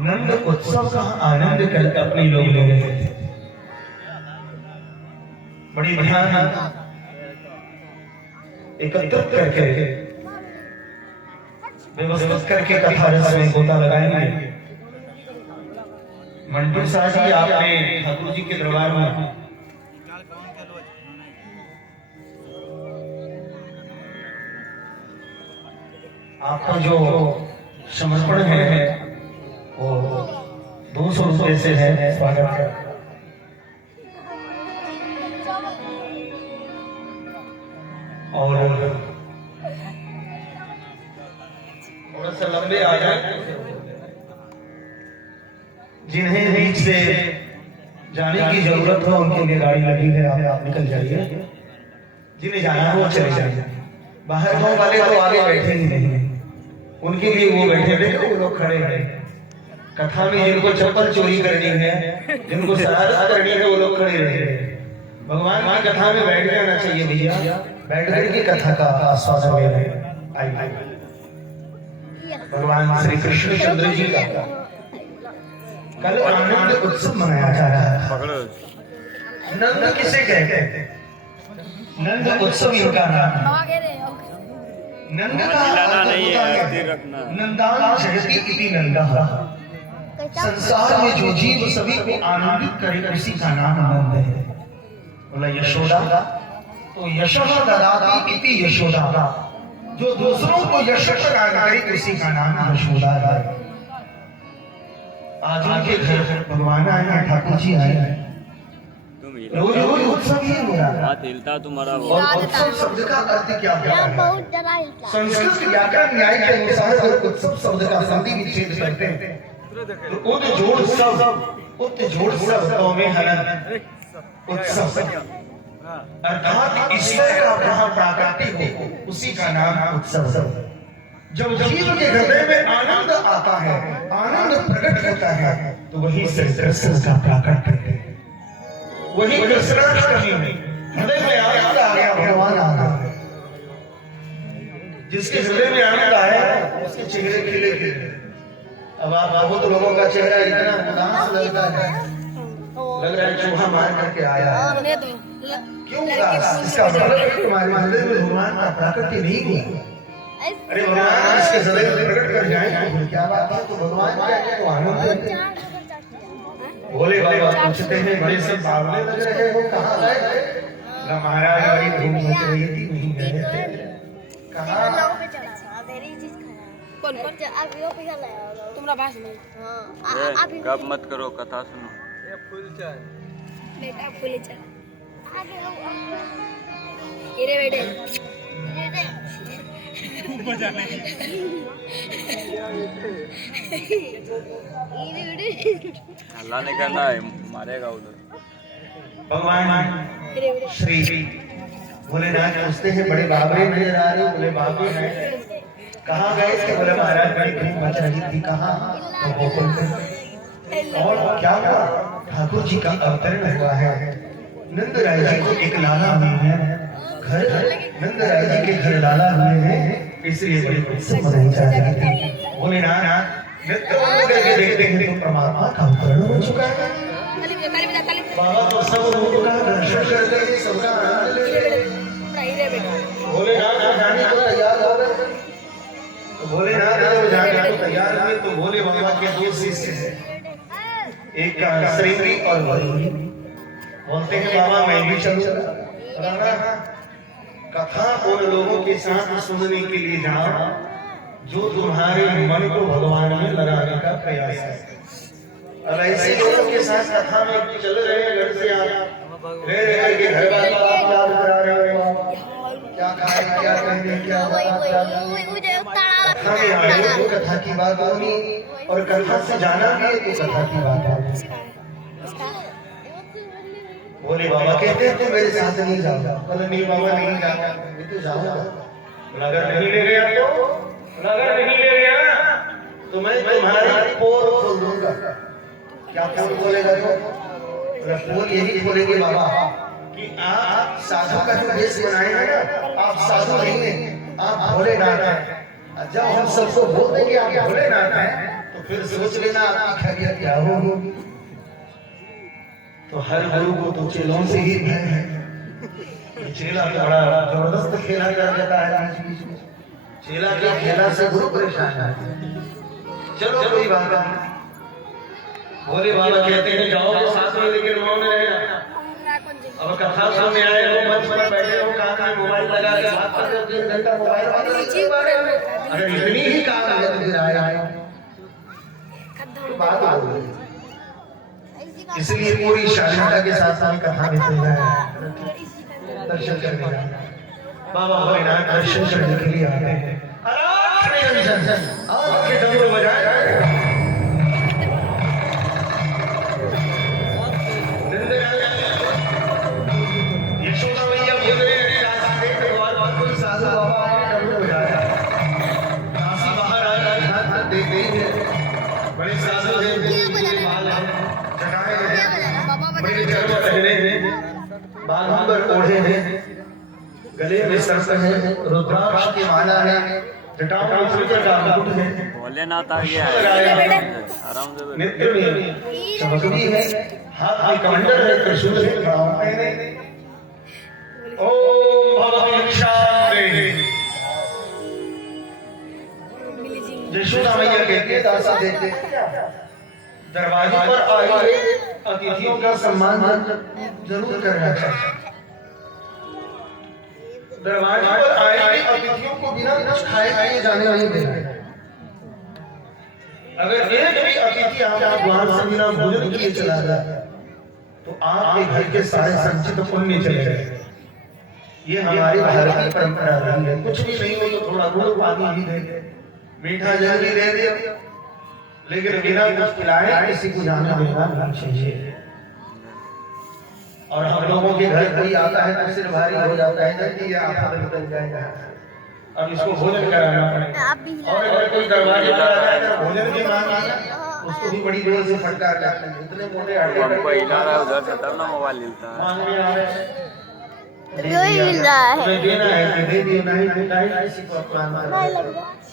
नंद उत्सव का आनंद कल अपने लोग ले रहे थे। बड़ी ध्यान एकत्रित करके व्यवस्थित करके कथा रस में गोता लगाएंगे। मंटू शाह जी, आपने ठाकुर जी के दरबार में आपका जो समर्पण है वो 200 रुपए से है। स्वागत है। और थोड़ा सा लंबे आ जाए, जिन्हें बीच से जाने की जरूरत हो उनके लिए गाड़ी लगी है, आप निकल जाइए। जिन्हें जाना हो चले जाइए। बाहर गांव वाले तो आगे बैठे ही नहीं, उनके लिए वो बैठे देखो, वो लोग खड़े हैं। कथा में जिनको चप्पल चोरी करनी है, जिनको शरारत करनी है, वो लोग खड़े रहे। भगवान की कथा में बैठ जाना चाहिए भैया, बैठ करके कथा का आस्वादन ले रहे। आइए, भगवान श्री कृष्ण चंद्र जी का कल आनंद उत्सव मनाया जा रहा है। नंद किसे कहते हैं? नंद उत्सव इनका नाम है। नंद का नंदान जगति इति नंदः। संसार में जो जीव सभी को आनंदित करे उसी का नाम नंद है। बोला यशोदा, तो यशः ददाति इति यशोदा। जो दूसरों को यश प्रदान करे उसी का नाम यशोदा है। आज उनके घर भगवान आए हैं, ठाकुर जी आए हैं। रोज रोज उत्सव ही हो रहा है। तुम्हारा और उत्सव शब्द का अर्थ क्या है? संस्कृत व्याकरण न्याय के अनुसार जब उत्सव शब्द का संधि विच्छेद करते हैं तो उत जोड़ शब्दों में हनन उत्सव, अर्थात ईश्वर का जहाँ प्राकट्य हो उसी का नाम उत्सव। जब जीव के हृदय में आनंद आता है, आनंद प्रकट होता है, तो वही श्री कृष्ण का प्राकट्य है। वही कृष्णाष्टमी में हृदय में आनंद आ गया, भगवान आ गए। जिसके हृदय में आनंद आया उसके चेहरे खिले खिले। अब आप बहुत लोगों का चेहरा इतना उदास लगता है, लग रहा है चूहा मार करके आया है। क्यों उदास? इसका मतलब है तुम्हारे हृदय में भगवान का प्राकट्य नहीं हुआ। अरे भगवान इसके हृदय में प्रकट कर जाए, क्या बात है? तो भगवान क्या है? तो आनंद है। भोले बाबा पूछते हैं, बड़े से बावले लग रहे हो, कहाँ गए? महाराज बड़ी धूम मच रही थी, नहीं गए थे। कहाँ? कब मत करो, कथा सुनो। अल्लाह ने करना है, मारेगा उधर। भगवान श्री भोलेनाथ पूछते हैं, बड़े बाबरे नजर आ रहे हो? बोले बाबरे हैं। कहाँ गए थे? बोले महाराज बड़ी धूम मच रही थी। कहाँ? तो गोकुल में। और क्या हुआ? ठाकुर जी का अवतरण हुआ है। नंद राय जी को एक लाला हुए हैं, घर नंद राय जी के घर लाला हुए हैं, इसलिए बड़ी उत्सव मनाई जा रही थी। भोलेनाथ नृत्य बंद करके देखते हैं तो परमात्मा का अवतरण हो चुका है। बाबा तो सब लोगों का दर्शन करते हैं, सबका आनंद ले रहे हैं। भोलेनाथ जाने को तैयार हो गए। भोलेनाथ जब जाने को तैयार हुए तो भोले बाबा के दो शिष्य हैं, एक का श्रृंगी और वरुणी। बोलते हैं बाबा मैं भी चलूंगा। कथा उन लोगों के साथ सुनने के लिए जाओ जो तुम्हारे मन को भगवान में लगाने का प्रयास है। अब ऐसे लोगों के साथ कथा में चल रहे हैं, घर से आप रह रहे के घर वाले आप याद करा रहे हो, क्या खाए, क्या पहने, क्या कथा में आए तो कथा की बात होगी, और कथा से जाना भी तो कथा की बात होगी। भोले बाबा कहते हैं तो मेरे साथ नहीं जाओ। बोले नहीं बाबा नहीं जाऊंगा। तो जाऊंगा। अगर नहीं ले गया तो, अगर नहीं ले गया तो मैं तुम्हारी पोल खोल दूंगा। क्या पोल खोलेगा? तो पोल यही खोलेंगे बाबा कि आप साधु का जो वेश बनाए हैं ना, आप साधु नहीं है, आप भोलेनाथ हैं। जब हम सबको बोल देंगे आप भोलेनाथ हैं तो तो फिर सोच लेना आपकी खैरियत क्या होगी। तो हर गुरु को तो चेलों से ही भय है। चेला तो बड़ा जबरदस्त खेला कर देता है, चेला के खेला से गुरु परेशान है। चलो कोई बात नहीं, भोले बाबा कहते हैं जाओ तो साथ में, लेकिन उन्होंने रहना। अब कथा सुनने आए हो, मंच पर बैठे हो, कान में मोबाइल लगा के हाथ पर 3 घंटा मोबाइल अगर इतनी ही काम है तो फिर आए तो बात हो गई। इसलिए पूरी शालीनता के साथ साथ कथा में चल रहा है, दर्शन करने जाना। बाबा भोलेनाथ दर्शन करने के लिए आते हैं। आपके डमरू बजाए यशोदा मैया बोले कोई साधु बाबा ने डमरू बजाया। काशी बाहर आया, देख रही है बड़े साधु हैं, बाल जटाएं हैं, बड़े चर्म पहने हैं, बालों पर ओढ़े हैं, गले में सर्प है, रुद्राक्ष की माला है, जटाओं में सूर्य का मुकुट है, भोलेनाथ आ गया है, आराम से नेत्र में चमकती है, हाथ में कमंडल है, त्रिशूल है, बाहों में ओम भगवती शांति। यशोदा मैया कहती है दासा देते दरवाजे पर आए अतिथियों का सम्मान जरूर करना चाहिए। दरवाजे पर आए अतिथियों को बिना कुछ खाए पिए जाने नहीं देना। अगर एक भी अतिथि आपके द्वार से बिना भोजन किए चला जाए तो आपके घर के सारे संचित पुण्य चले गए। ये हमारी भारतीय परंपरा रही है। कुछ भी नहीं हो तो थोड़ा गुड़ पानी भी दे दे, मीठा जल भी दे दे, लेकिन बिना कुछ खिलाए किसी को जाना देना नहीं चाहिए। और हम लोगों के घर कोई आता है तो सिर भारी हो जाता है कि ये आफत निकल जाएगा, अब इसको भोजन कराना पड़ेगा। और अगर कोई दरवाजे पर आ जाएगा भोजन की मांग आएगा, उसको भी बड़ी जोर से फटकार जाते हैं। इतने मोटे आटे हमको हिला रहा है उधर से, तब ना मोबाइल हिलता है। मांगने आ रहे हैं, हिल रहा है, तुम्हें देना है तो दे दियो, नहीं किसी को अपमान मार,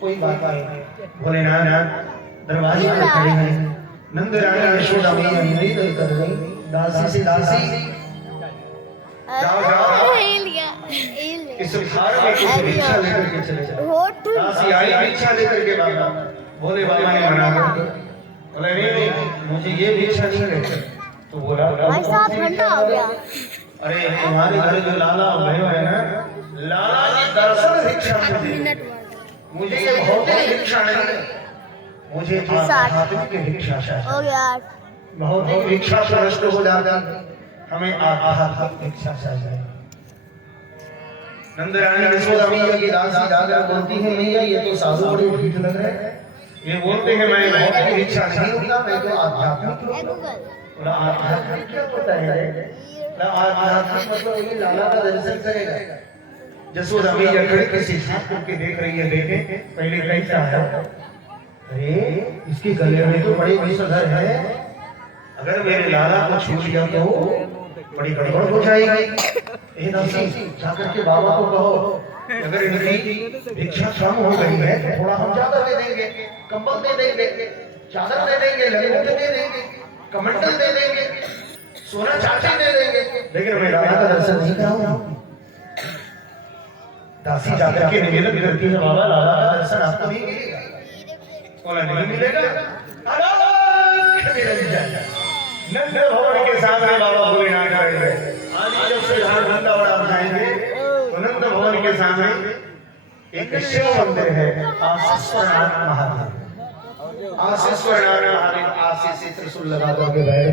कोई बात नहीं। भोलेनाथ दरवाजे पर खड़े हैं, नंद रानी यशोदा मैया निवेदन कर रही, दासी से दासी जाओ जाओ हिल गया, इस थार में कुछ भिक्षा लेकर के चले जाओ। दासी आई भिक्षा लेकर के बाबा, भोले बाबा ने मना कर दिया, बोले नहीं मुझे ये भिक्षा नहीं लेकर। तो बोला भाई साहब ठंडा हो गया। अरे तुम्हारे घर जो लाला भयो है ना, लाला जी दर्शन भिक्षा मुझे ये भौतिक भिक्षा नहीं है, मुझे आध्यात्मिक भिक्षा चाहिए। हो गया, भौतिक भिक्षा से नष्ट हो जाता, हमें आध्यात्मिक भिक्षा चाहिए। नंद रानी यशोदा मैया की दासी जाकर बोलती है मैया ये तो साधु बड़े ढीठ लग रहे हैं, ये बोलते हैं मैं भौतिक भिक्षा नहीं होगा, मैं तो आध्यात्मिक हूँ। आध्यात्मिक क्या होता है? आध्यात्मिक मतलब ये लाला का दर्शन करेगा। यशोदा मैया खड़ी किसी छात्र के देख रही है, देखे पहले कैसा है, अरे इसके गले में तो बड़े विषधर है, अगर मेरे लाला को छू लिया तो बड़ी गड़बड़ हो जाएगी। जाकर के बाबा को कहो अगर इनकी भिक्षा कम हो गई है तो थोड़ा हम ज्यादा दे देंगे, कंबल दे देंगे, चादर दे देंगे, लंगोट दे देंगे, कमंडल दे देंगे, सोना चांदी दे देंगे, लेकिन मैं लाला का दर्शन नहीं कराऊंगा। दासी जाकर के निवेदन करती है बाबा लाला का दर्शन आपको नहीं मिलेगा। बोला नहीं मिलेगा, नंद भवन के सामने बाबा भोलेनाथ खड़े हैं। आज जब से झारखंड बड़ा बनाएंगे तो नंद भवन के सामने एक शिव मंदिर है, आशीश्वरनाथ महादेव। आशीश्वरनाथ महादेव आशीष से त्रिशूल लगा करके बैठ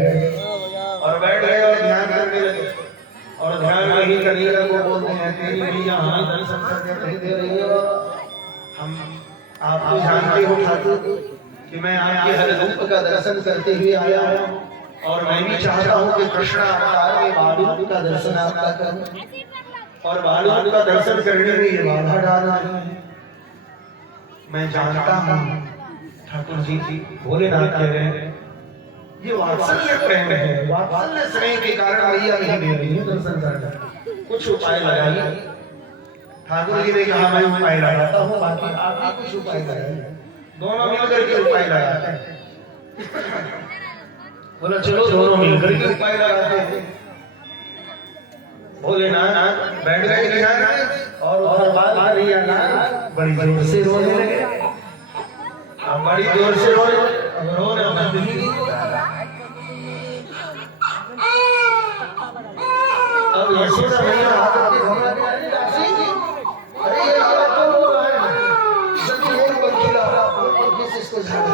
गए और ध्यान करने लगे। और ध्यान वही करने को बोलते हैं तेरी मैया हमें दर्शन करके नहीं दे रही हो। हम आपको जानते हो ठाकुर कि मैं आपके हर रूप का दर्शन करते हुए आया हूँ, और मैं भी चाहता हूँ कि कृष्ण अवतार में बालू का दर्शन आपका करूं, और बालू का दर्शन करने में ये बाधा डालना है। मैं जानता हूँ ठाकुर जी भोलेनाथ कह रहे हैं ये वात्सल्य प्रेम है, वात्सल्य स्नेह के कारण मैया नहीं दे रही है दर्शन करना, कुछ उपाय लगाइए। ठाकुर जी ने कहा मैं उपाय लगाता हूँ, बाकी आप भी कुछ उपाय लगाइए। दोनों मिलकर के उपाय लगाते हैं। बोला चलो दोनों मिलकर के उपाय लगाते हैं। भोलेनाथ बैठ गए किनारे और उधर बात आ रही है ना, बड़ी जोर से रोने लगे। अब बड़ी जोर से रोने, अब रोने बंद ही नहीं हो रहा। अब यशोदा मैया आकर के घबरा के अरे दासी जी, अरे ये बात तो हो रहा है, जल्दी एक पंखी लाओ और किस इसको झाड़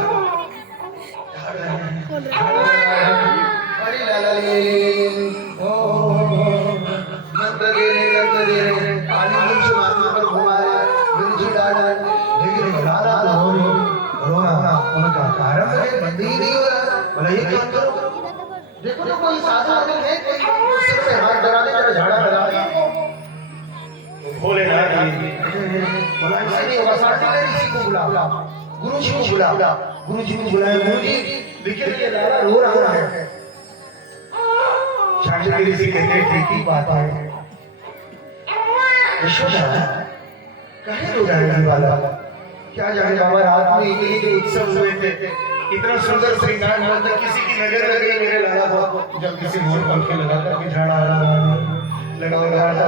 रहे हैं। अरे लाला ले ओ नंद दे पानी नीचे माथा पर घुमा रहे, मिर्ची डाल रहे, लेकिन लाला रोना उनका कारण है बंद ही नहीं हो रहा। बोला ये क्या करो, देखो तो कोई साधा आदमी है, कोई सिर पे हाथ डरा दे, झाड़ा लगा दे। भोलेनाथ जी बोला ऐसे नहीं होगा, साथी ने ऋषि को बुला, गुरु जी को बुला, गुरु जी को बुलाया। गुरु जी देखिए ये लाला रो रहा है। शांति ऋषि कहते हैं ठीक ही बात है। यशोदा कहे रो जाएगी वाला, क्या जाने बाबा रात में इतने जो उत्सव हुए थे, इतना सुंदर श्रृंगार हुआ था, किसी की नजर लग गई मेरे लाला को, जब किसी मोर पंखे लगा था कि झाड़ा लगा था,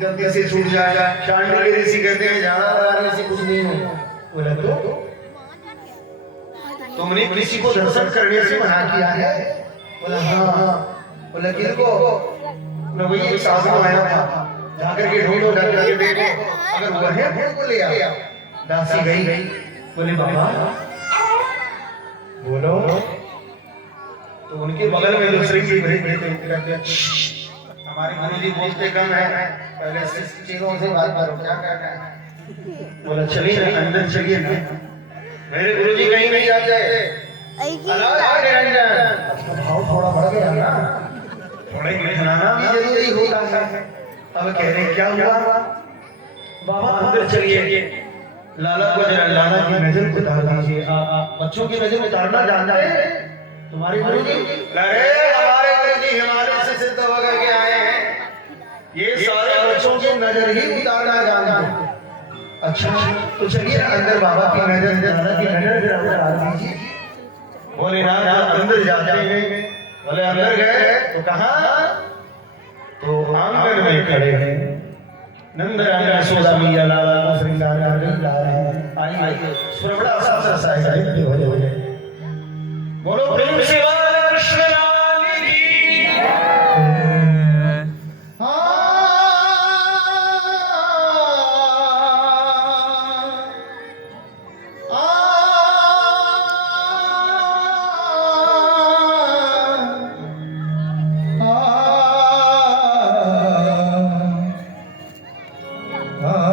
जल्दी से छूट जाएगा। शांति ऋषि कहते हैं झाड़ा लगाने से कुछ नहीं होगा। बोला तो तुमने किसी को दर्शन करने से मना किया है? बोला हाँ। बोला किनको? मैं वही एक साधु आया था, जाकर के ढूंढो, जाकर के देखो, अगर वह है को ले आओ। दासी गई, बोले बाबा बोलो। तो उनके बगल में दूसरे की हमारे गुरु जी बोलते कम है, पहले चीजों से बात करो, क्या करना है? बोला चलिए ना अंदर चलिए ना, मेरे गुरु जी कहीं नहीं जाते। भाव थोड़ा बढ़ गया ना, थोड़ा लिखना भी जरूरी होता है। अब कह रहे क्या हुआ बाबा, अंदर चलिए, लाला को जरा लाला की नजर उतार दीजिए। बच्चों की नजर उतारना जानता है तुम्हारे गुरु जी? अरे हमारे गुरु जी हिमालय से सिद्ध होकर के आए हैं, ये सारे बच्चों की नजर ही उतारना जानते हैं। अच्छा तो चलिए अंदर बाबा की नजर, लाला की नजर उतार दीजिए। भोलेनाथ अंदर जाते हैं। बोले अंदर गए तो कहाँ? तो आंगन में खड़े हैं नंद राम यशोदा मैया लाला को श्रृंगार ला रहे हैं। आइए सुरबड़ा सा साहित्य हो जाए। बोलो प्रेम से कृष्ण लाल की। Ah